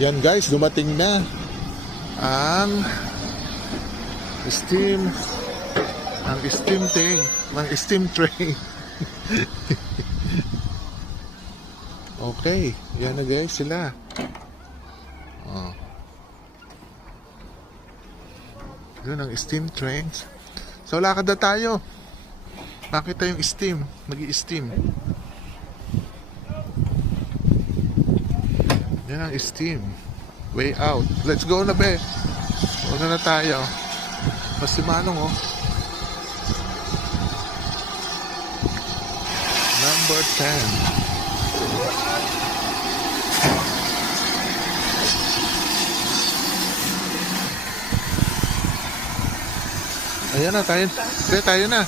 Yan guys, dumating na ang steam thing, ang steam train. Okay, yan na guys sila. Oh. Yun ang steam trains. So lakad na tayo. Nakita yung steam, nag-i-steam. Yan ang steam. Way out. Let's go na be. Una na tayo. Mas si Manong oh. Number 10. Ayan na tayo. Tayo na.